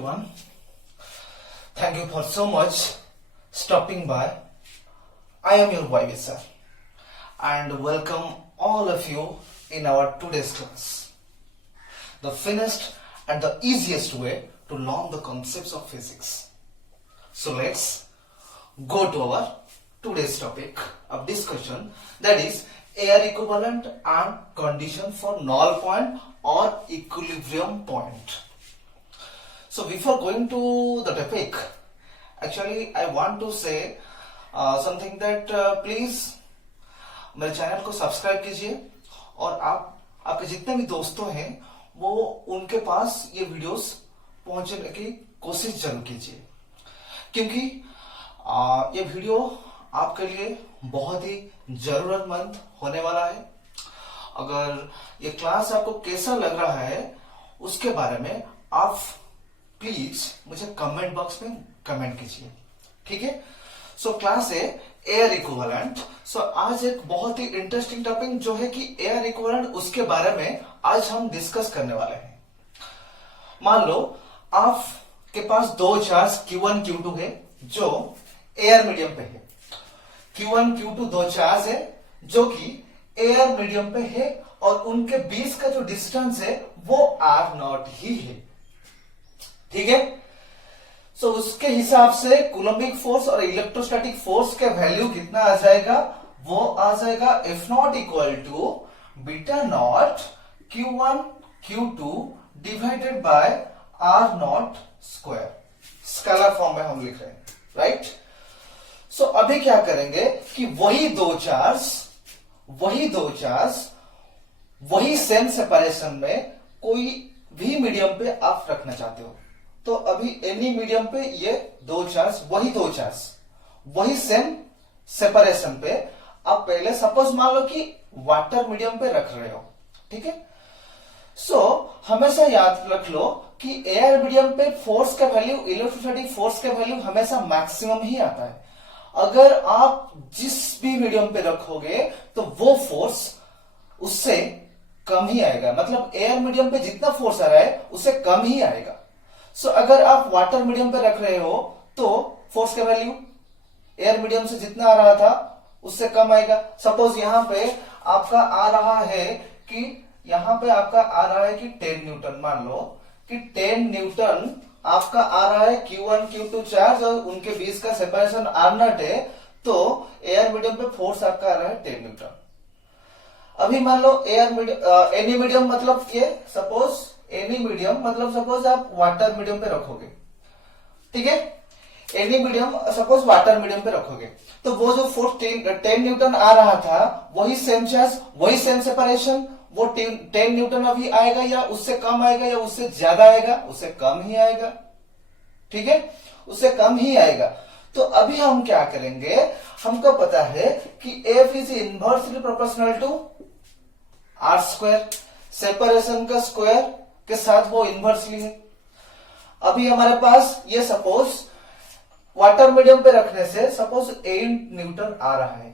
everyone. Thank you for so much stopping by. I am your YV sir and welcome all of you in our today's class. The finished and the easiest way to learn the concepts of physics. So let's go to our today's topic of discussion, that is air equivalent and condition for null point or equilibrium point. So before going to the topic, actually I want to say something that please मेरे channel को subscribe कीजिए और आपके जितने भी दोस्तों हैं वो उनके पास ये वीडियोस पहुंचने की कोशिश जरूर कीजिए, क्योंकि ये वीडियो आपके लिए बहुत ही जरूरतमंद होने वाला है। अगर ये क्लास आपको कैसा लग रहा है उसके बारे में आप प्लीज मुझे कमेंट बॉक्स में कमेंट कीजिए, ठीक है। सो क्लास है एयर इक्विवेलेंट। सो आज एक बहुत ही इंटरेस्टिंग टॉपिक जो है कि एयर इक्विवेलेंट, उसके बारे में आज हम डिस्कस करने वाले हैं। मान लो आपके पास दो चार्ज Q1 Q2 है जो एयर मीडियम पे है। Q1 Q2 दो चार्ज है जो कि एयर मीडियम पे है और उनके बीच का जो डिस्टेंस है वो R0 ही है, ठीक है। सो उसके हिसाब से कूलम्बिक फोर्स और इलेक्ट्रोस्टैटिक फोर्स के वैल्यू कितना आ जाएगा, वो आ जाएगा F0 equal to beta not Q1 Q2 divided by R0 square. Scalar form में हम लिख रहे हैं, राइट। सो अभी क्या करेंगे कि वही दो चार्ज वही सेम सेपरेशन में कोई भी मीडियम पे आप रखना चाहते हो, तो अभी एनी मीडियम पे ये दो चार्ज वही सेम सेपरेशन पे आप पहले सपोज मान लो कि वाटर मीडियम पे रख रहे हो, ठीक है। सो हमेशा याद रख लो कि एयर मीडियम पे फोर्स का वैल्यू, इलेक्ट्रोस्टैटिक फोर्स का वैल्यू हमेशा मैक्सिमम ही आता है। अगर आप जिस भी मीडियम पे रखोगे तो वो फोर्स उससे कम ही आएगा, मतलब एयर मीडियम पे जितना फोर्स आ रहा है उससे कम ही आएगा। सो अगर आप वाटर मीडियम पे रख रहे हो तो फोर्स का वैल्यू एयर मीडियम से जितना आ रहा था उससे कम आएगा। सपोज यहां पे आपका आ रहा है कि 10 न्यूटन, मान लो कि 10 न्यूटन आपका आ रहा है Q1 Q2 चार्ज और उनके बीच का सेपरेशन R0 है, तो एयर मीडियम पे फोर्स आपका आ रहा है 10 न्यूटन। अभी मान लो एनी मीडियम मतलब ये सपोज सपोज आप वाटर मीडियम पे रखोगे, ठीक है। Any medium suppose water medium पे रखोगे तो वो जो फोर्स 10 न्यूटन आ रहा था वही सेम चार्ज वही सेम सेपरेशन, वो 10 न्यूटन अभी आएगा या उससे कम आएगा या उससे ज्यादा आएगा, उससे कम ही आएगा, ठीक है, उससे कम ही आएगा। तो अभी हम क्या करेंगे, हमको पता है कि F is inversely proportional to R square, separation का स्क्वायर के साथ वो इनवर्सली है। अभी हमारे पास ये सपोज वाटर मीडियम पे रखने से सपोज 8 न्यूटन आ रहा है,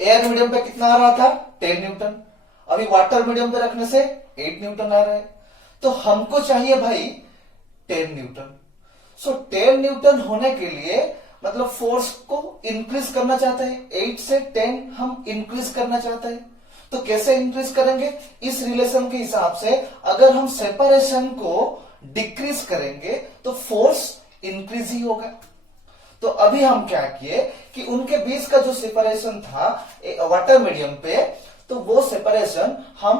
एयर मीडियम पे कितना आ रहा था 10 न्यूटन, अभी वाटर मीडियम पे रखने से 8 न्यूटन आ रहा है, तो हमको चाहिए भाई 10 न्यूटन। सो 10 न्यूटन होने के लिए मतलब फोर्स को इंक्रीज करना चाहते हैं, 8 से 10 हम इंक्रीज करना चाहते हैं, तो कैसे इंक्रीज करेंगे, इस रिलेशन के हिसाब से अगर हम सेपरेशन को डिक्रीज करेंगे तो फोर्स इंक्रीज ही होगा। तो अभी हम क्या किए कि उनके बीच का जो सेपरेशन था वाटर मीडियम पे, तो वो सेपरेशन हम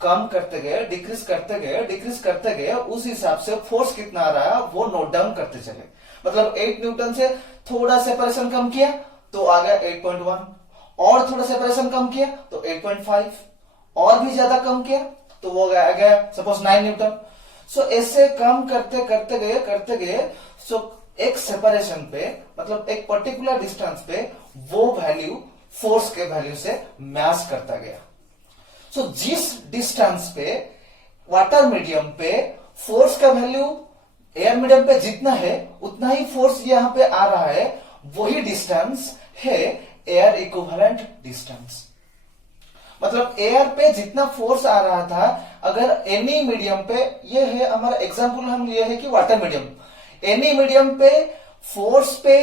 कम करते गए, डिक्रीज करते गए, उस हिसाब से फोर्स कितना आ रहा है वो नोट डाउन करते चले। मतलब 8 न्यूटन से थोड़ा सेपरेशन कम किया तो आ गया 8.1, और थोड़ा सेपरेशन कम किया तो 8.5, और भी ज्यादा कम किया तो वो आ गया सपोज 9 न्यूटन। सो ऐसे कम करते गए सो एक सेपरेशन पे मतलब एक पर्टिकुलर डिस्टेंस पे वो वैल्यू फोर्स के वैल्यू से मैच करता गया। सो जिस डिस्टेंस पे वाटर मीडियम पे फोर्स का वैल्यू एयर मीडियम पे जितना है उतना ही फोर्स यहां पे आ रहा है, वही डिस्टेंस है एयर इक्विवेलेंट डिस्टेंस। मतलब एयर पे जितना फोर्स आ रहा था अगर एनी मीडियम पे, ये है हमारा एग्जाम्पल हम लिए है कि वाटर मीडियम, एनी मीडियम पे फोर्स पे,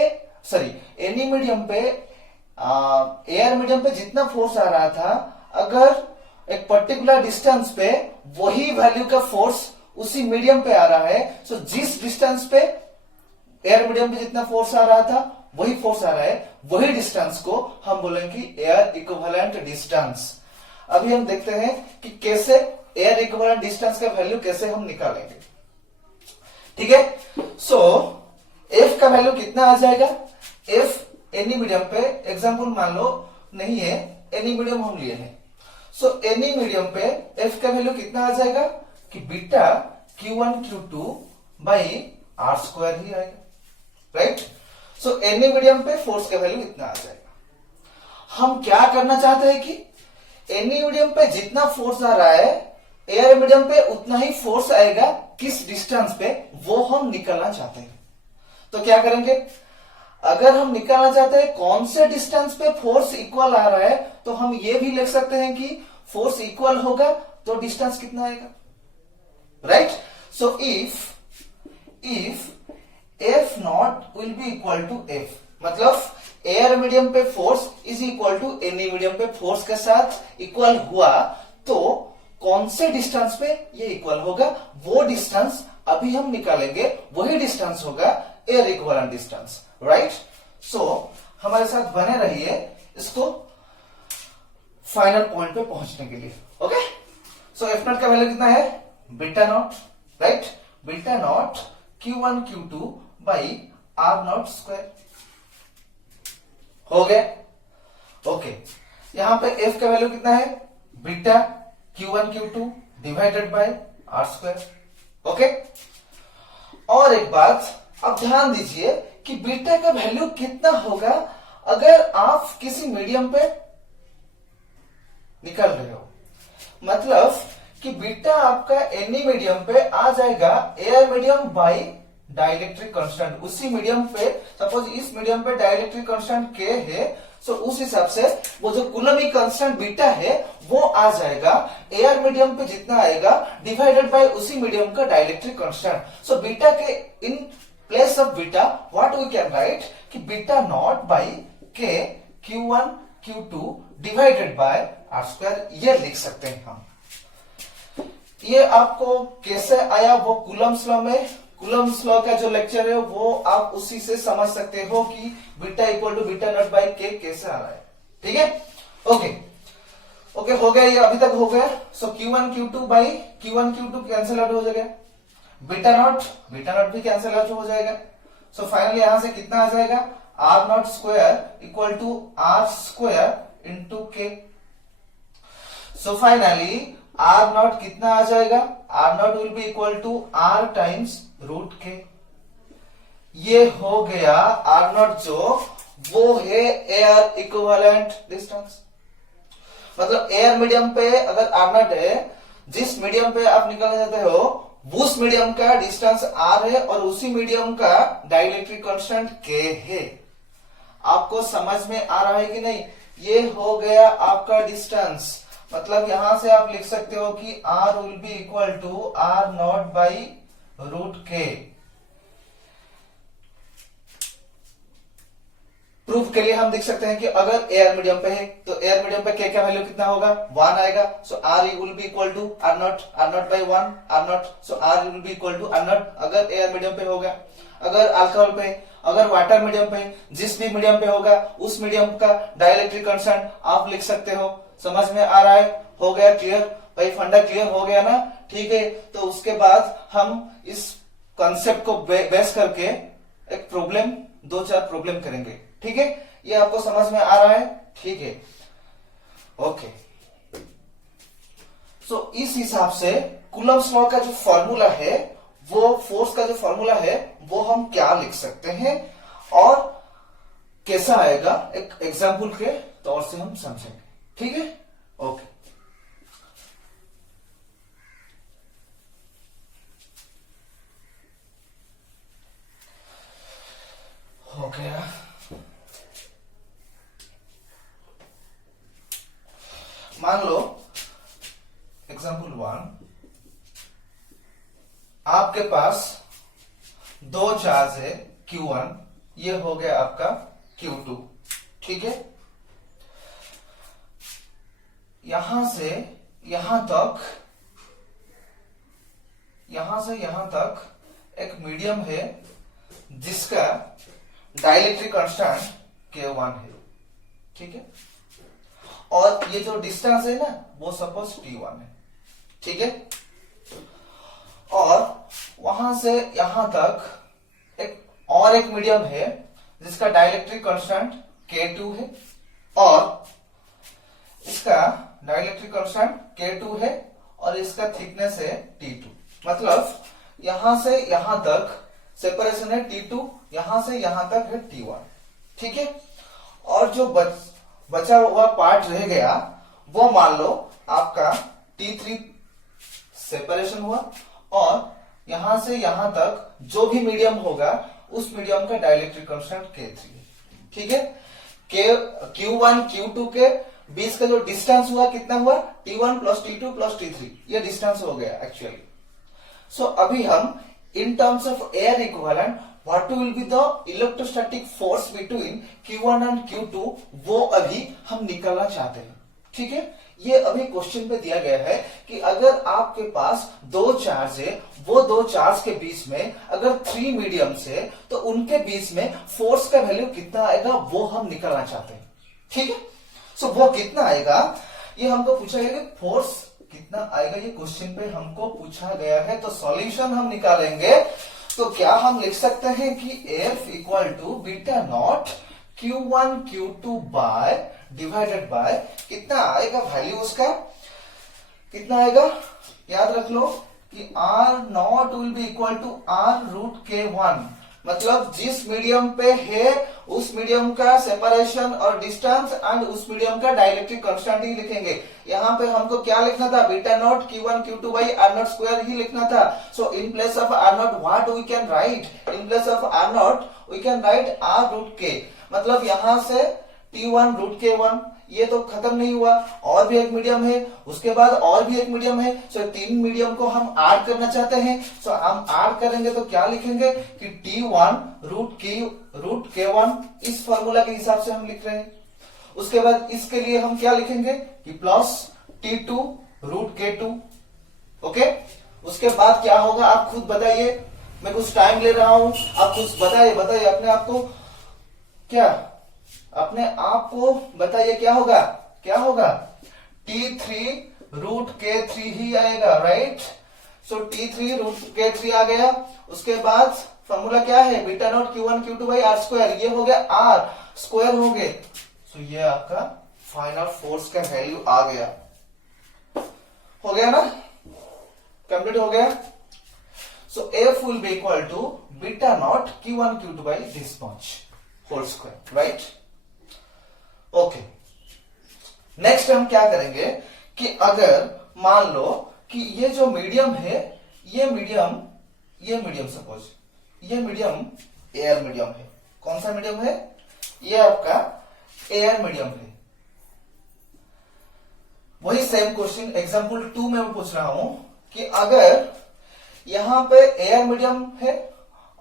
सॉरी एनी मीडियम पे एयर मीडियम पे जितना फोर्स आ रहा था, अगर एक पर्टिकुलर डिस्टेंस पे वही वैल्यू का फोर्स उसी मीडियम पे आ रहा है, सो जिस डिस्टेंस पे एयर मीडियम पे जितना फोर्स आ रहा था वही फोर्स आ रहा है, वही डिस्टेंस को हम बोलेंगे एयर इक्विवेलेंट डिस्टेंस। अभी हम देखते हैं कि कैसे एयर इक्विवेलेंट डिस्टेंस का वैल्यू कैसे हम निकालेंगे। ठीक है, सो एफ का वैल्यू कितना आ जाएगा, एफ एनी मीडियम पे एग्जांपल मान लो नहीं है, एनी मीडियम हम लिए हैं, सो एनी मीडियम पे एफ का वैल्यू कितना आ जाएगा कि beta Q1 Q2 by R square ही आएगा, राइट। सो एनी मीडियम पे फोर्स का वैल्यू इतना आ जाएगा। हम क्या करना चाहते हैं कि एनी मीडियम पे जितना फोर्स आ रहा है एयर मीडियम पे उतना ही फोर्स आएगा, किस डिस्टेंस पे वो हम निकालना चाहते हैं। तो क्या करेंगे, अगर हम निकालना चाहते हैं कौन से डिस्टेंस पे फोर्स इक्वल आ रहा है, तो हम ये भी लिख सकते हैं कि फोर्स इक्वल होगा तो डिस्टेंस कितना आएगा, right. So if F naught will be equal to F, मतलब एयर मीडियम पे force is equal to any medium पे फोर्स के साथ इक्वल हुआ, तो कौन से डिस्टेंस पे ये इक्वल होगा, वो डिस्टेंस अभी हम निकालेंगे, वही डिस्टेंस होगा एयर इक्विवेलेंट डिस्टेंस, राइट। सो हमारे साथ बने रहिए इसको फाइनल पॉइंट पे पहुंचने के लिए। ओके, सो एफ नॉट का वैल्यू कितना है, beta naught, right, beta not Q1 Q2 by R naught square हो गया। ओके, यहां पे एफ का वैल्यू कितना है, beta Q1 Q2 divided by R square. Okay, और एक बात अब ध्यान दीजिए कि बीटा का वैल्यू कितना होगा अगर आप किसी मीडियम पे निकल रहे हो, मतलब कि बीटा आपका एनी मीडियम पे आ जाएगा air medium by dielectric constant, उसी मीडियम पे, सपोज इस मीडियम पे डाइलेक्ट्रिक कांस्टेंट के है, सो उस हिसाब से वो जो कूलम्बिक कांस्टेंट बीटा है वो आ जाएगा एयर मीडियम पे जितना आएगा डिवाइडेड बाय उसी मीडियम का डाइलेक्ट्रिक कांस्टेंट। सो बीटा के in place of beta what we can write कि beta naught by K Q1 Q2 divided by R square, ये लिख सकते हैं हम। ये आपको कैसे आया वो कूलम्ब्स लॉ में, कूलम्ब्स लॉ का जो लेक्चर है वो आप उसी से समझ सकते हो कि beta equal to beta naught by K कैसे आ रहा है। ठीक है, ओके ओके, हो गया, ये अभी तक हो गया। सो Q1 Q2 by Q1 Q2 cancel out हो जाएगा, बीटा नॉट भी कैंसिल आउट हो जाएगा। सो फाइनली यहां से कितना आ जाएगा, R naught square equal to R square into K. So finally R naught कितना आ जाएगा, R naught will be equal to R times root K. ये हो गया आर नॉट, जो वो है एयर इक्विवेलेंट डिस्टेंस, मतलब एयर मीडियम पे अगर आर नॉट है, जिस मीडियम पे आप निकलना चाहते हो उस मीडियम का डिस्टेंस आर है और उसी मीडियम का डाइलेक्ट्रिक कांस्टेंट के है। आपको समझ में आ रहा है कि नहीं, ये हो गया आपका डिस्टेंस, मतलब यहां से आप लिख सकते हो कि R will be equal to R not by root K. Proof के लिए हम देख सकते हैं कि अगर एयर मीडियम पे है तो एयर मीडियम पे के का वैल्यू कितना होगा, 1 आएगा। So R will be equal to R not by 1 R not, so R will be equal to R not अगर एयर मीडियम पे होगा। अगर अल्कोहल पे, अगर वाटर मीडियम पे, जिस भी मीडियम पे होगा उस मीडियम का डाइलेक्ट्रिक कांस्टेंट आप लिख सकते हो। समझ में आ रहा है, हो गया क्लियर भाई, फंडा क्लियर हो गया ना। ठीक है, तो उसके बाद हम इस कॉन्सेप्ट को बेस करके एक प्रॉब्लम, 2-4 प्रॉब्लम करेंगे। ठीक है, ये आपको समझ में आ रहा है, ठीक है, ओके। सो इस हिसाब से कूलम्ब्स लॉ का जो फॉर्मूला है, वो फोर्स का जो फॉर्मूला है वो हम क्या लिख सकते हैं और कैसा आएगा, एक एग्जाम्पल के तौर से हम समझेंगे। ठीक है, ओके। हो गया, मान लो एग्जाम्पल 1, आपके पास दो चार्ज है Q1, ये हो गया आपका Q2, ठीक है। यहां से यहां तक एक मीडियम है जिसका डाइलेक्ट्रिक कांस्टेंट K1 है, ठीक है। और ये जो डिस्टेंस है ना वो सपोज T1 है, ठीक है। और वहां से यहां तक एक मीडियम है जिसका डाइलेक्ट्रिक कांस्टेंट K2 है और इसका डाइलेक्ट्रिक कांस्टेंट K2 है और इसका थिकनेस है T2। मतलब यहां से यहां तक सेपरेशन है T2, यहां से यहां तक है T1, ठीक है। और जो बचा हुआ पार्ट रह गया वो मान लो आपका T3 सेपरेशन हुआ और यहां से यहां तक जो भी मीडियम होगा उस मीडियम का डाइलेक्ट्रिक कांस्टेंट K3 है, ठीक है। Q1 Q2 के बीच का जो डिस्टेंस हुआ कितना हुआ, T1 plus T2 plus T3, ये डिस्टेंस हो गया एक्चुअली। सो अभी हम in terms of air equivalent what will be the electrostatic force between Q1 and Q2 वो अभी हम निकालना चाहते हैं, ठीक है। ये अभी क्वेश्चन पे दिया गया है कि अगर आपके पास दो चार्ज है, वो दो चार्ज के बीच में अगर 3 मीडियम्स है तो उनके बीच में फोर्स का वैल्यू कितना आएगा वो हम निकालना चाहते हैं, ठीक है। सो वो कितना आएगा ये हमको पूछा गया कि फोर्स कितना आएगा, ये क्वेश्चन पे हमको पूछा गया है। तो सॉल्यूशन हम निकालेंगे तो क्या हम लिख सकते हैं कि F equal to beta not Q1 Q2 by divided by कितना आएगा वैल्यू उसका कितना आएगा, याद रख लो कि R naught will be equal to R root K1। मतलब जिस मीडियम पे है उस मीडियम का सेपरेशन और डिस्टेंस एंड उस मीडियम का डाइलेक्ट्रिक कांस्टेंट ही लिखेंगे। यहाँ पे हमको क्या लिखना था, beta not Q1 Q2 by R not square ही लिखना था। So in place of R not what we can write, in place of R not we can write R root K। मतलब यहां से T1 रूट K1, ये तो खत्म नहीं हुआ, और भी एक मीडियम है, उसके बाद और भी एक मीडियम है। सो 3 मीडियम को हम ऐड करना चाहते हैं। सो हम ऐड करेंगे तो क्या लिखेंगे कि T1 रूट K1 इस फॉर्मूला के हिसाब से हम लिख रहे हैं। उसके बाद इसके लिए हम क्या लिखेंगे कि plus T2 root K2, okay. उसके बाद क्या होगा आप खुद बताइए, मैं कुछ टाइम ले रहा हूं, आप कुछ बताइए अपने आप को, क्या अपने आप को बताइए क्या होगा T3 रूट K3 ही आएगा, राइट। सो T3 रूट K3 आ गया। उसके बाद फॉर्मूला क्या है, beta not Q1 Q2 by R square, ये हो गया R स्क्वायर हो गए। सो ये आपका फाइनल फोर्स का वैल्यू आ गया, हो गया ना, कंप्लीट हो गया। So F will be equal to beta not Q1 Q2 by this much whole square, right. Okay, next हम क्या करेंगे कि अगर मान लो कि ये जो मीडियम है, ये मीडियम सपोज ये मीडियम एयर मीडियम है। कौन सा मीडियम है, ये आपका एयर मीडियम है। वही सेम क्वेश्चन एग्जांपल 2 में मैं पूछ रहा हूं कि अगर यहां पे एयर मीडियम है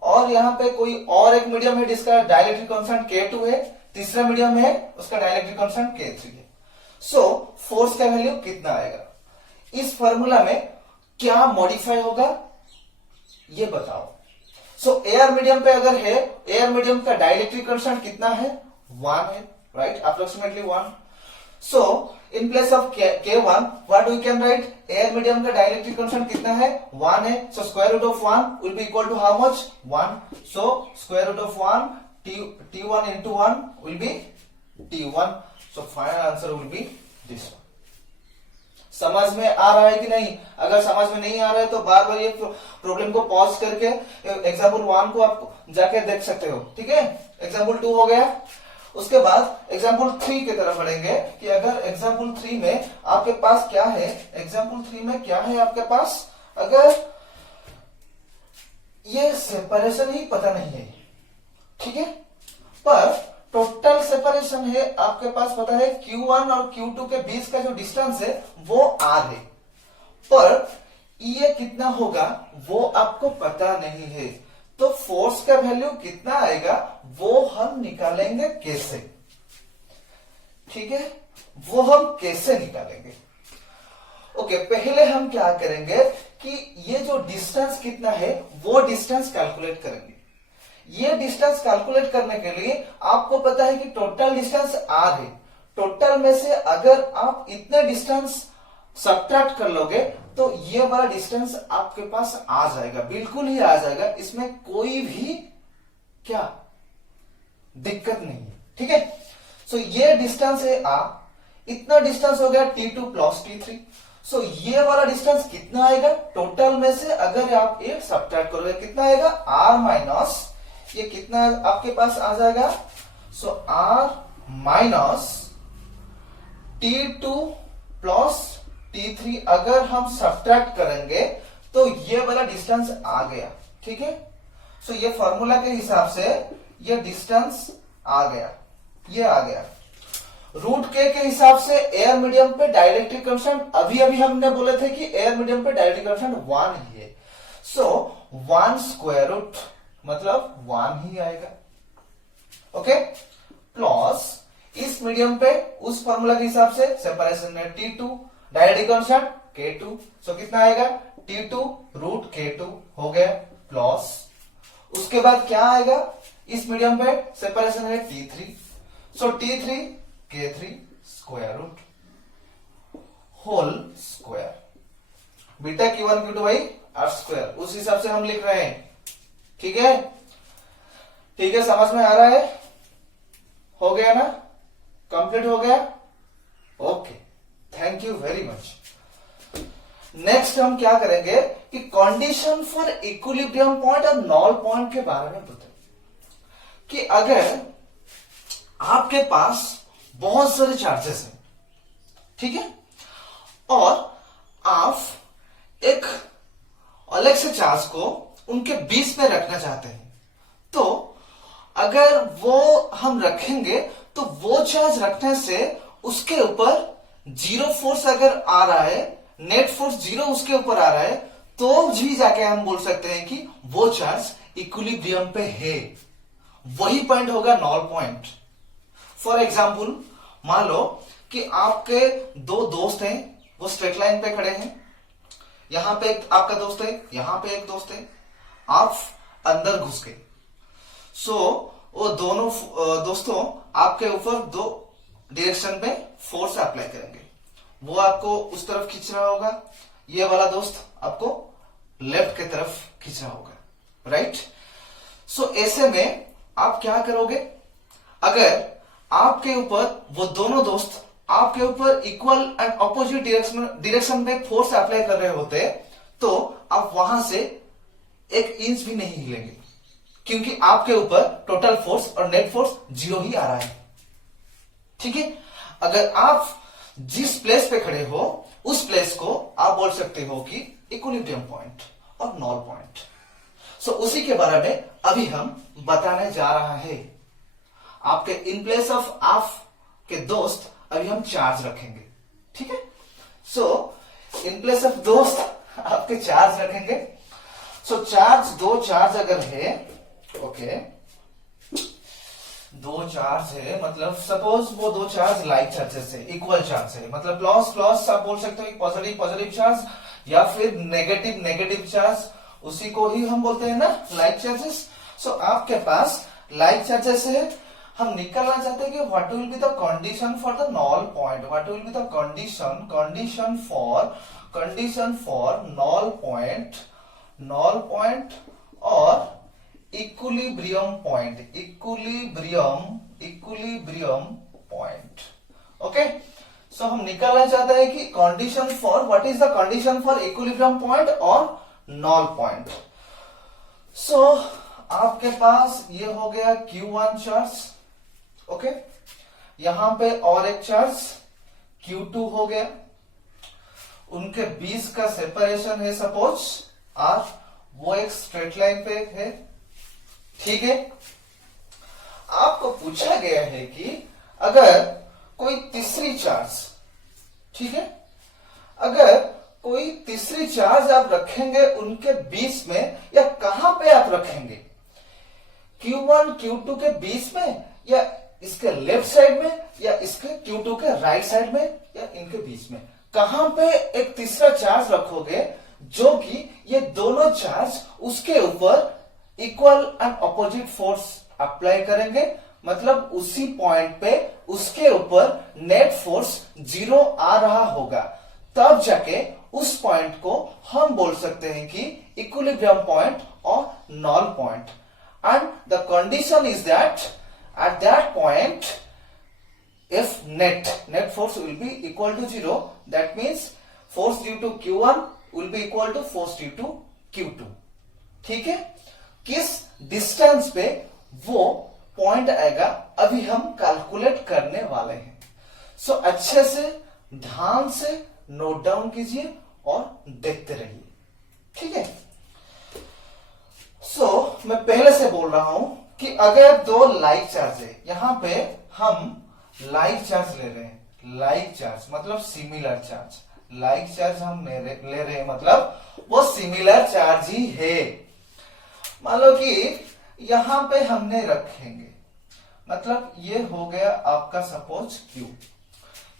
और यहां पे कोई और एक मीडियम है जिसका डाइलेक्ट्रिक कांस्टेंट K2 है, तीसरा मीडियम है उसका डाइलेक्ट्रिक कांस्टेंट K3 है। सो फोर्स का वैल्यू कितना आएगा, इस फॉर्मूला में क्या मॉडिफाई होगा ये बताओ। सो एयर मीडियम पे अगर है, एयर मीडियम का डाइलेक्ट्रिक कांस्टेंट कितना है, 1 है, right, approximately 1। So in place of K1 what we can write, air medium का डाइलेक्ट्रिक कांस्टेंट कितना है, 1 है। So square root of 1 will be equal to how much, 1। So square root of 1 T1 into 1 will be T1. So final answer will be this one. समझ में आ रहा है कि नहीं? अगर समझ में नहीं आ रहा है तो बार बार ये प्रॉब्लम को पॉज करके एग्जाम्पल 1 को आप जाके देख सकते हो, ठीक है। एग्जाम्पल 2 हो गया। उसके बाद एग्जाम्पल 3 की तरफ बढ़ेंगे कि अगर एग्जाम्पल 3 में आपके पास क्या है, एग्जाम्पल 3 में क्या है आपके पास, अगर ये सेपरेशन ही पता नहीं है, ठीक है, पर टोटल सेपरेशन है आपके पास पता है Q1 और Q2 के बीच का जो डिस्टेंस है वो R है, पर ये कितना होगा वो आपको पता नहीं है, तो फोर्स का वैल्यू कितना आएगा वो हम निकालेंगे कैसे, ठीक है, वो हम कैसे निकालेंगे। ओके, पहले हम क्या करेंगे कि ये जो डिस्टेंस कितना है वो डिस्टेंस कैलकुलेट करेंगे। ये डिस्टेंस कैलकुलेट करने के लिए आपको पता है कि टोटल डिस्टेंस आर है, टोटल में से अगर आप इतने डिस्टेंस सब्ट्रैक्ट कर लोगे तो ये वाला डिस्टेंस आपके पास आ जाएगा, बिल्कुल ही आ जाएगा, इसमें कोई भी क्या दिक्कत नहीं है, ठीक है। सो ये डिस्टेंस है आ, इतना डिस्टेंस हो गया T2 प्लस T3। सो ये वाला डिस्टेंस कितना आएगा टोटल में से, अगर आप ये सब्ट्रैक्ट करोगे कितना आएगा R माइनस ये कितना आपके पास आ जाएगा, so R minus T2 plus T3 अगर हम सब्ट्रैक्ट करेंगे तो ये वाला डिस्टेंस आ गया, ठीक है। सो ये फॉर्मूला के हिसाब से ये डिस्टेंस आ गया, ये आ गया। रूट के हिसाब से एयर मीडियम पे डाइलेक्ट्रिक कांस्टेंट अभी अभी हमने बोले थे कि एयर मीडियम पे डाइलेक्ट्रिक कांस्टेंट 1 ही है, सो 1 स्क्वायर रूट मतलब 1 ही आएगा, ओके। प्लस इस मीडियम पे उस फॉर्मूला के हिसाब से सेपरेशन में T2 डाइलेक्ट्रिक कांस्टेंट K2, सो कितना आएगा T2 रूट K2 हो गया, प्लस उसके बाद क्या आएगा इस मीडियम पे सेपरेशन है T3, so T3 K3 square root whole square, beta Q1 Q2 by R square, उस हिसाब से हम लिख रहे हैं, ठीक है, ठीक है, समझ में आ रहा है, हो गया ना, कंप्लीट हो गया, okay, thank you very much. Next हम क्या करेंगे कि कंडीशन फॉर इक्विलिब्रियम पॉइंट और नॉल पॉइंट के बारे में बताएं कि अगर आपके पास बहुत सारे चार्जेस हैं, ठीक है, और आप एक अलग से चार्ज को उनके बीच में रखना चाहते हैं, तो अगर वो हम रखेंगे तो वो चार्ज रखने से उसके ऊपर जीरो फोर्स अगर आ रहा है, नेट फोर्स जीरो उसके ऊपर आ रहा है, तो भी जाके हम बोल सकते हैं कि वो चार्ज इक्विलिब्रियम पे है, वही पॉइंट होगा नॉल पॉइंट। फॉर एग्जाम्पल मान लो कि आपके दो दोस्त हैं, वो स्ट्रेट लाइन पे खड़े हैं, यहां पे एक आपका दोस्त है, यहां पे एक दोस्त है, आप अंदर घुस गए, सो वो दोनों दोस्तों आपके ऊपर दो डायरेक्शन में फोर्स अप्लाई करेंगे, वो आपको उस तरफ खींच रहा होगा, ये वाला दोस्त आपको लेफ्ट की तरफ खींच रहा होगा, राइट। सो ऐसे में आप क्या करोगे, अगर आपके ऊपर वो दोनों दोस्त आपके ऊपर इक्वल एंड ऑपोजिट डायरेक्शन में फोर्स अप्लाई कर रहे होते, तो आप वहां से 1 इंच भी नहीं हिलेंगे, क्योंकि आपके ऊपर टोटल फोर्स और नेट फोर्स जीरो ही आ रहा है, ठीक है। अगर आप जिस प्लेस पे खड़े हो उस प्लेस को आप बोल सकते हो कि इक्विलिब्रियम पॉइंट और नॉल पॉइंट। सो उसी के बारे में अभी हम बताने जा रहा है। आपके इन प्लेस ऑफ आप के दोस्त अभी हम चार्ज रखेंगे, ठीक है। सो इन प्लेस ऑफ दोस्त आपके चार्ज रखेंगे। सो चार्ज, दो चार्ज अगर है, ओके, दो चार्ज है, मतलब सपोज वो दो चार्ज लाइक चार्जेस है, इक्वल चार्ज है, मतलब प्लस प्लस आप बोल सकते हो, पॉजिटिव पॉजिटिव चार्ज या फिर नेगेटिव नेगेटिव चार्ज, उसी को ही हम बोलते हैं ना लाइक चार्जेस। सो आपके पास लाइक चार्जेस है, हम निकालना चाहते हैं कि what will be the condition for the null point, what will be the condition for null point और equilibrium point, equilibrium point, okay. So हम निकालना चाहते हैं कि condition for, what is the condition for equilibrium point और null point. सो आपके पास ये हो गया Q1 चार्ज, ओके, यहां पे और एक चार्ज Q2 हो गया, उनके बीच का सेपरेशन है सपोज R, वो एक स्ट्रेट लाइन पे है, ठीक है। आपको पूछा गया है कि अगर कोई तीसरी चार्ज, ठीक है, अगर कोई तीसरी चार्ज आप रखेंगे उनके बीच में, या कहां पे आप रखेंगे, Q1 Q2 के बीच में, या इसके लेफ्ट साइड में, या इसके Q2 के राइट साइड में, या इनके बीच में, कहां पे एक तीसरा चार्ज रखोगे जो कि ये दोनों चार्ज उसके ऊपर equal and opposite force apply करेंगे, मतलब उसी पॉइंट पे उसके ऊपर नेट फोर्स 0 आ रहा होगा, तब जाके उस पॉइंट को हम बोल सकते हैं कि इक्विलिब्रियम पॉइंट और null point. And the condition is that at that point if net force will be equal to 0, that means force due to Q1 will be equal to force due to Q2। ठीक है, किस distance पे वो point आएगा अभी हम calculate करने वाले हैं। सो अच्छे से ध्यान से नोट डाउन कीजिए और देखते रहिए, ठीक है। सो मैं पहले से बोल रहा हूं कि अगर दो लाइक चार्ज है, यहां पे हम लाइक चार्ज ले रहे हैं, लाइक चार्ज मतलब सिमिलर चार्ज, लाइक चार्ज हम ले रहे हैं मतलब वो सिमिलर चार्ज ही है। मान लो कि यहां पे हमने रखेंगे, मतलब ये हो गया आपका सपोज Q,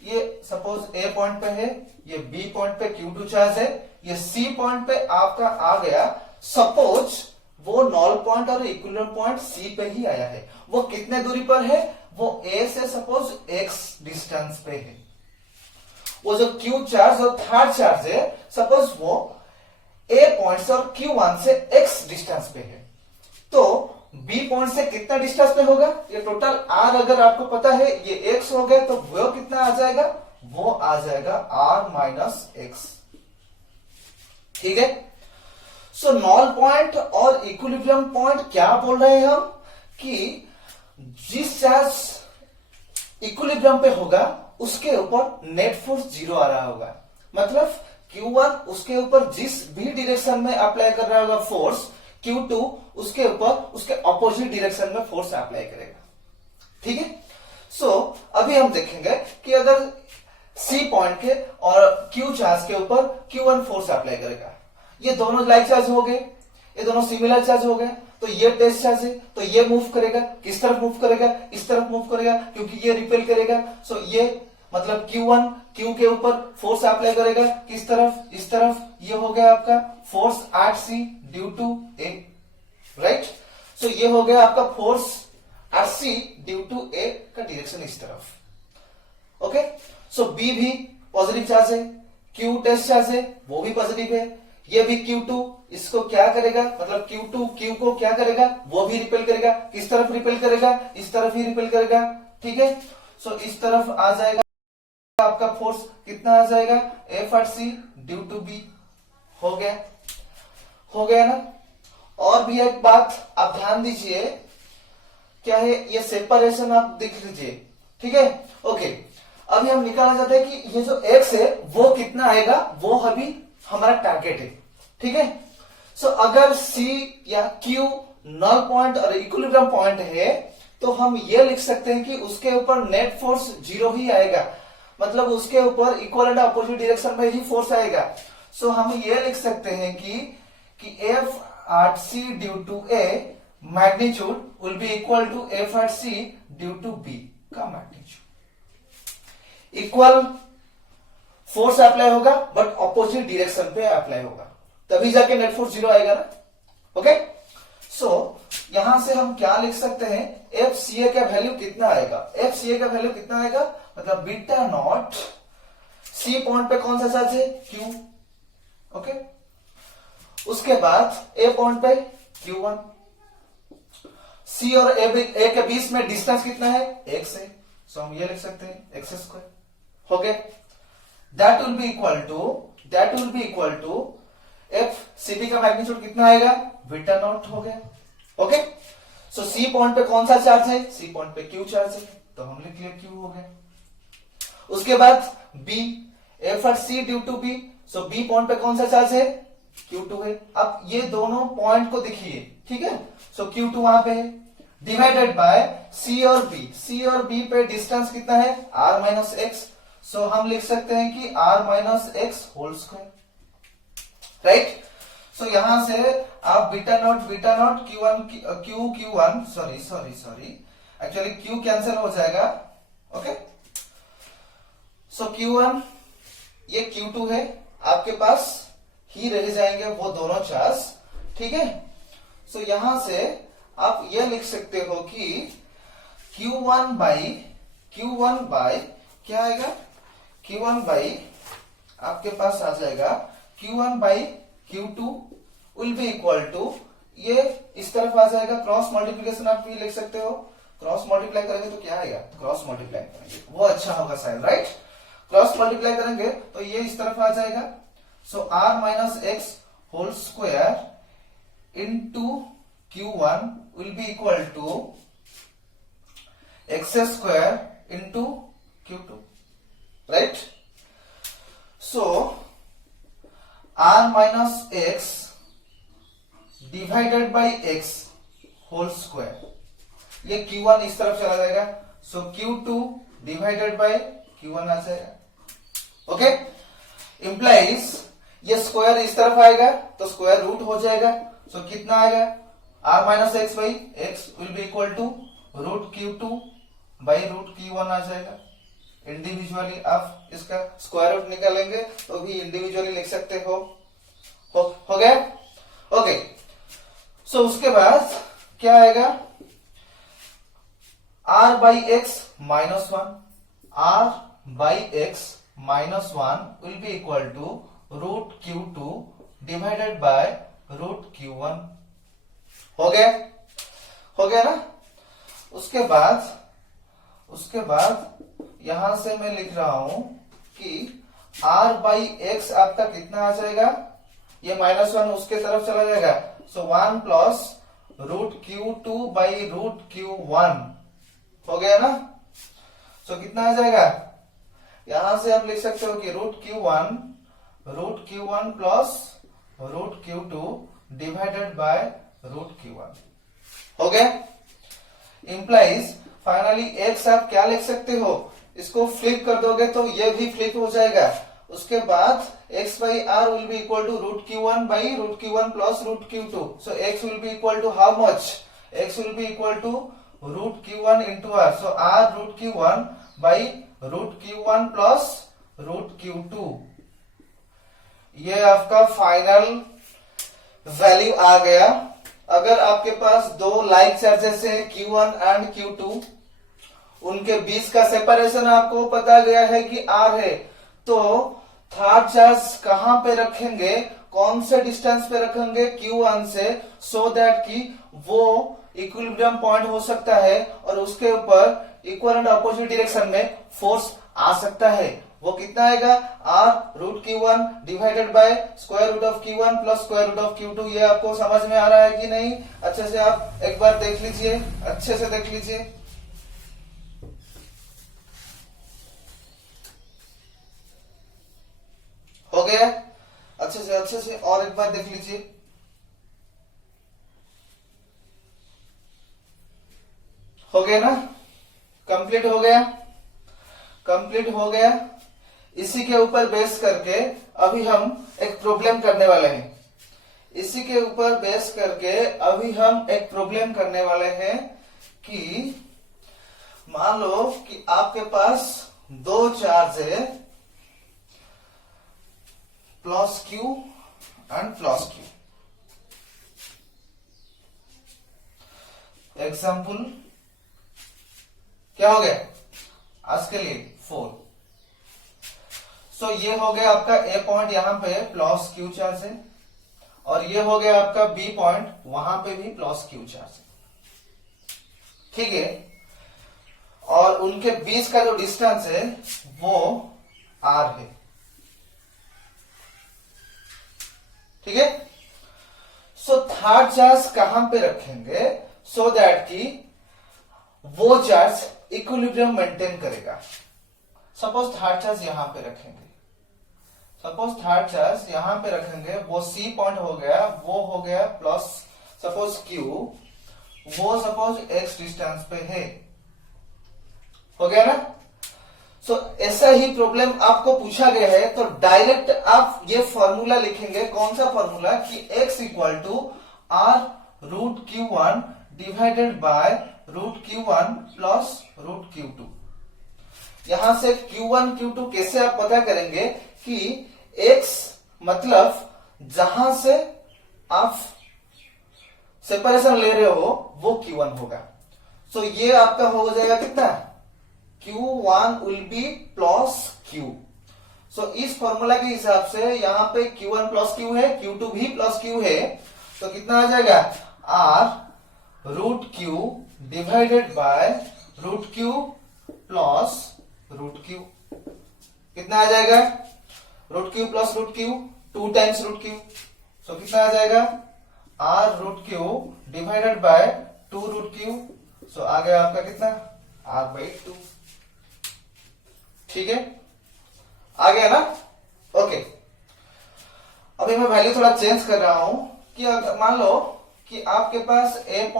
ये सपोज A पॉइंट पे है, ये B पॉइंट पे Q2 चार्ज है, ये C पॉइंट पे आपका आ गया, सपोज वो नॉल पॉइंट और इक्विलिब्रियम पॉइंट C पे ही आया है। वो कितने दूरी पर है, वो A से सपोज X डिस्टेंस पे है। वो जो Q चार्ज और थर्ड चार्ज है, सपोज वो A पॉइंट से और Q1 से X डिस्टेंस पे है, तो B पॉइंट से कितना डिस्टेंस पे होगा, ये टोटल R अगर आपको पता है, ये X हो गया, तो वो कितना आ जाएगा, वो आ जाएगा R माइनस X। ठीक है, सो नॉल पॉइंट और इक्विलिब्रियम पॉइंट क्या बोल रहे हैं हम, कि जिस चार्ज इक्विलिब्रियम पे होगा उसके ऊपर नेट फोर्स 0 आ रहा होगा, मतलब Q1 उसके ऊपर जिस भी डायरेक्शन में अप्लाई कर रहा होगा फोर्स, Q2 उसके ऊपर उसके अपोजिट डायरेक्शन में फोर्स अप्लाई करेगा। ठीक है, सो अभी हम देखेंगे कि अगर C पॉइंट के और Q चार्ज के ऊपर Q1 फोर्स अप्लाई करेगा, ये दोनों लाइक चार्ज हो गए, ये दोनों सिमिलर चार्ज हो गए, तो ये टेस्ट चार्ज है, तो ये मूव करेगा, किस तरफ मूव करेगा, इस तरफ मूव करेगा, क्योंकि ये रिपेल करेगा। सो ये मतलब Q1 Q के ऊपर फोर्स अप्लाई करेगा, किस तरफ, इस तरफ, ये हो गया आपका force at C due to A, right. So ये हो गया आपका force at C due to A का डायरेक्शन इस तरफ। ओके, सो B भी पॉजिटिव चार्ज है, Q टेस्ट चार्ज है, वो भी पॉजिटिव है, ये भी Q2 इसको क्या करेगा, मतलब Q2 Q को क्या करेगा, वो भी रिपेल करेगा, किस तरफ रिपेल करेगा, इस तरफ ही रिपेल करेगा। ठीक है, सो इस तरफ आ जाएगा आपका फोर्स, कितना आ जाएगा, F at C due to B। हो गया ना। और भी एक बात आप ध्यान दीजिए, क्या है, ये सेपरेशन आप देख लीजिए। ठीक है, ओके, अभी हम निकालना चाहते हैं कि ये जो X है वो कितना आएगा, वो अभी हमारा टारगेट है। ठीक है, सो अगर C या Q नल पॉइंट और इक्विलिब्रियम पॉइंट है, तो हम ये लिख सकते हैं कि उसके ऊपर नेट फोर्स 0 ही आएगा, मतलब उसके ऊपर इक्वल एंड अपोजिट डायरेक्शन में ही फोर्स आएगा। सो हम ये लिख सकते हैं कि F at C due to A magnitude will be equal to F at C due to B का मैग्नीट्यूड। इक्वल फोर्स अप्लाई होगा बट ऑपोजिट डायरेक्शन पे अप्लाई होगा, तभी जाके नेट फोर्स 0 आएगा ना। ओके, सो यहां से हम क्या लिख सकते हैं, FCA का वैल्यू कितना आएगा, FCA का वैल्यू कितना आएगा, मतलब बीटा नॉट C पॉइंट पे कौन सा चार्ज है, Q। ओके, उसके बाद A पॉइंट पे Q1, C और A के बीच में डिस्टेंस कितना है, X है, सो हम ये लिख सकते हैं X स्क्वायर। हो गया, that will be equal to FCB का मैग्नीट्यूड कितना आएगा, बीटा नॉट। हो गया। ओके, सो C पॉइंट पे कौन सा चार्ज है, C पॉइंट पे Q चार्ज है, तो हम लिख लिया Q। हो गया। उसके बाद B, F at C due to B, so B point पे कौन सा चार्ज है, Q2 है। अब ये दोनों पॉइंट को देखिए, ठीक है, सो Q2 वहां पे है, डिवाइडेड बाय C और B पे डिस्टेंस कितना है, R माइनस एक्स। सो हम लिख सकते हैं कि R minus x whole square. Right. So यहां से आप beta not Q1 Q1 sorry actually Q cancel हो जाएगा। ओके, सो Q1 ये Q2 है, आपके पास ही रह जाएंगे वो दोनों चार्ज। ठीक है, सो यहां से आप ये लिख सकते हो कि Q1 बाई क्या आएगा, Q1 बाई आपके पास आ जाएगा Q1 by Q2 will be equal to, ये इस तरफ आ जाएगा, क्रॉस मल्टीप्लीकेशन आप भी लिख सकते हो। क्रॉस मल्टीप्लाई करेंगे तो क्या आएगा, क्रॉस मल्टीप्लाई करेंगे वो अच्छा होगा साइन, राइट। क्रॉस मल्टीप्लाई करेंगे तो ये इस तरफ आ जाएगा। So r minus x whole square into Q1 will be equal to x square into Q2, right. So r minus x divided by x whole square, ये Q1 इस तरफ चला जाएगा। सो Q2 डिवाइडेड बाई Q1 आ जाएगा। Okay, implies ये square इस तरफ आएगा तो स्क्वायर रूट हो जाएगा। सो कितना आएगा, r minus x by x will be equal to root Q2 by root Q1 आ जाएगा। इंडिविजुअली आप इसका स्क्वायर रूट निकालेंगे तो भी इंडिविजुअली लिख सकते हो गया। ओके, सो उसके बाद क्या आएगा, r by x minus 1, r by x minus 1 will be equal to root Q2 divided by root Q1। हो गया ना। उसके बाद यहां से मैं लिख रहा हूं कि r बाई एक्स आपका कितना आ जाएगा, ये माइनस 1 उसके तरफ चला जाएगा। So 1 plus root Q2 by root Q1 हो गया ना। सो कितना आ जाएगा, यहां से आप लिख सकते हो कि root Q1 plus root Q2 divided by root Q1 हो गया। इंप्लाइज फाइनली एक्स आप क्या लिख सकते हो, इसको फ्लिप कर दोगे तो ये भी फ्लिप हो जाएगा। उसके बाद x by R will be equal to root Q1 by root Q1 plus root Q2। So x will be equal to how much, x will be equal to root Q1 into R. So R root Q1 by root Q1 plus root Q2, ये आपका final value आ गया। अगर आपके पास दो like charges है Q1 and Q2, उनके बीच का सेपरेशन आपको पता गया है कि R है, तो थर्ड चार्ज कहां पे रखेंगे, कौन से डिस्टेंस पे रखेंगे Q1 से, सो दैट कि वो इक्विलिब्रियम पॉइंट हो सकता है और उसके ऊपर इक्वल एंड अपोजिट डायरेक्शन में फोर्स आ सकता है। वो कितना आएगा, r root Q1 divided by square root of Q1 plus square root of Q2। ये आपको समझ में आ रहा है कि नहीं, अच्छे से आप एक बार देख लीजिए, अच्छे से देख लीजिए। हो गया, अच्छे से और एक बार देख लीजिए। हो गया ना, कंप्लीट हो गया। इसी के ऊपर बेस करके अभी हम एक प्रॉब्लम करने वाले हैं। कि मान लो कि आपके पास दो चार्ज है, plus Q and plus Q। Example क्या हो गया आज के लिए 4। सो ये हो गया आपका ए पॉइंट, यहां पे प्लस Q चार्ज है, और ये हो गया आपका बी पॉइंट, वहां पे भी प्लस Q चार्ज है। ठीक है, और उनके बीच का जो डिस्टेंस है वो R है। ठीक है, सो थर्ड चार्ज कहां पे रखेंगे, सो दैट कि वो चार्ज इक्विलिब्रियम मेंटेन करेगा। सपोज थर्ड चार्ज यहां पे रखेंगे, वो सी पॉइंट हो गया, वो हो गया प्लस सपोज Q, वो सपोज x डिस्टेंस पे है। हो गया ना। सो ऐसा ही प्रॉब्लम आपको पूछा गया है तो डायरेक्ट आप ये फॉर्मूला लिखेंगे। कौन सा फॉर्मूला कि x equal to r root q1 divided by root q1 plus root q2। यहां से q1 q2 कैसे आप पता करेंगे कि x मतलब जहां से आप सेपरेशन ले रहे हो वो q1 होगा। सो ये आपका हो जाएगा कितना, q1 will B plus q। सो इस फॉर्मूला के हिसाब से यहां पे q1 प्लस q है, q2 भी प्लस q है, तो कितना आ जाएगा r root q divided by root q plus root q। कितना आ जाएगा, root q plus root q 2 times root q। So कितना आ जाएगा r root q divided by 2 root q। So आ गया आपका कितना r/2। ठीक है, आ गया ना। ओके, अभी मैं वैल्यू थोड़ा चेंज कर रहा हूं कि अगर मान लो कि आपके पास ए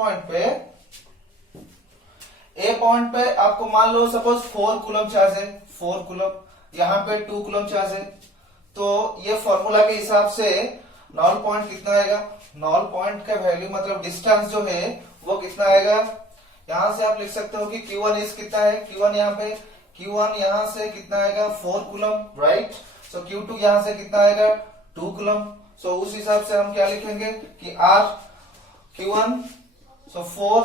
पॉइंट पे आपको मान लो सपोज 4 कूलम चार्ज है, 4 कूलम, यहां पे 2 कूलम चार्ज है, तो ये फॉर्मूला के हिसाब से नॉल पॉइंट कितना आएगा, नॉल पॉइंट का वैल्यू मतलब डिस्टेंस जो है वो कितना आएगा। यहां से आप लिख सकते हो कि Q1 इज कितना है, Q1 यहाँ पे, Q1 यहां से कितना आएगा 4 कूलम, राइट। सो Q2 यहां से कितना आएगा 2 कूलम। सो उस हिसाब से हम क्या लिखेंगे कि R Q1 so 4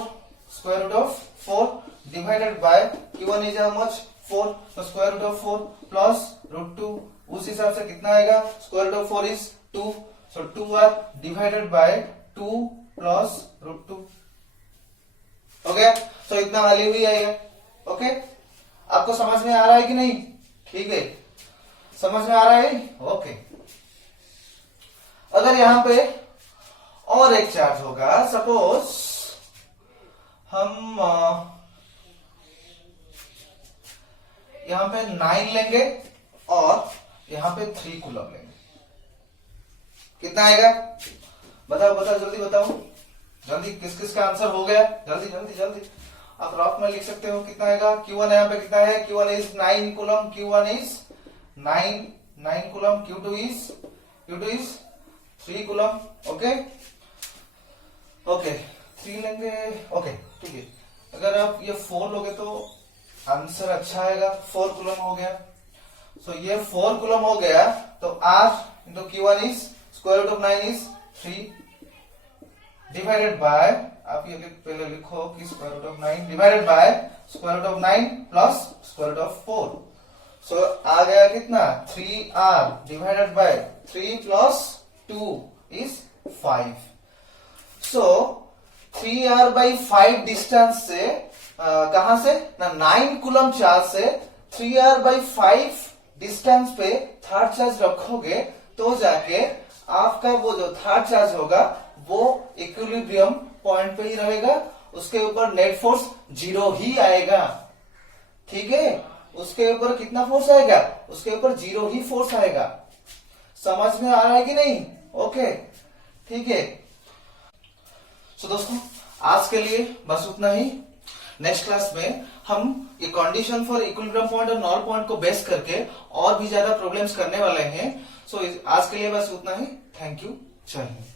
square root of 4 divided by Q1 is how much 4, तो square root of 4 plus root 2। उस हिसाब से कितना आएगा, square root of 4 is 2, so 2R divided by 2 plus root 2। Okay, so इतना वैल्यू ही आएगा। ओके, आपको समझ में आ रहा है कि नहीं, ठीक है, समझ में आ रहा है। ओके, अगर यहां पे और एक चार्ज होगा, सपोज हम यहां पे 9 लेंगे और यहां पे 3 कूलम लेंगे, कितना आएगा बताओ बताओ, जल्दी बताओ, जल्दी किस किस का आंसर हो गया, जल्दी जल्दी जल्दी। आप रफ में लिख सकते हो कितना आएगा। Q1 यहाँ पे कितना है, Q1 is 9 coulomb, Q1 is 9 coulomb, Q2 is 3 coulomb. Okay okay, 3 लेंगे। ओके ठीक है, अगर आप ये 4 लोगे तो आंसर अच्छा आएगा, 4 कूलम हो गया। सो ये 4 कूलम हो गया, तो R into Q1 is square root of 9 is 3 divided by, आप ये पहले लिखो कि square root of 9 divided by square root of 9 plus square root of 4। So आ गया कितना 3R divided by 3 plus 2 is 5। So 3R/5 distance से कहां से ना 9 कूलम चार्ज से 3R/5 डिस्टेंस पे थर्ड चार्ज रखोगे तो जाके आपका वो जो थर्ड चार्ज होगा वो इक्विलिब्रियम पॉइंट पे ही रहेगा, उसके ऊपर नेट फोर्स 0 ही आएगा। ठीक है, उसके ऊपर कितना फोर्स आएगा, उसके ऊपर 0 ही फोर्स आएगा। समझ में आ रहा है कि नहीं। ओके ठीक है, सो दोस्तों आज के लिए बस उतना ही। नेक्स्ट क्लास में हम ये कंडीशन फॉर इक्विलिब्रियम पॉइंट और नॉल पॉइंट को बेस करके और भी ज्यादा प्रॉब्लम्स करने वाले हैं। सो आज के लिए बस उतना ही। थैंक यू, जय हिंद।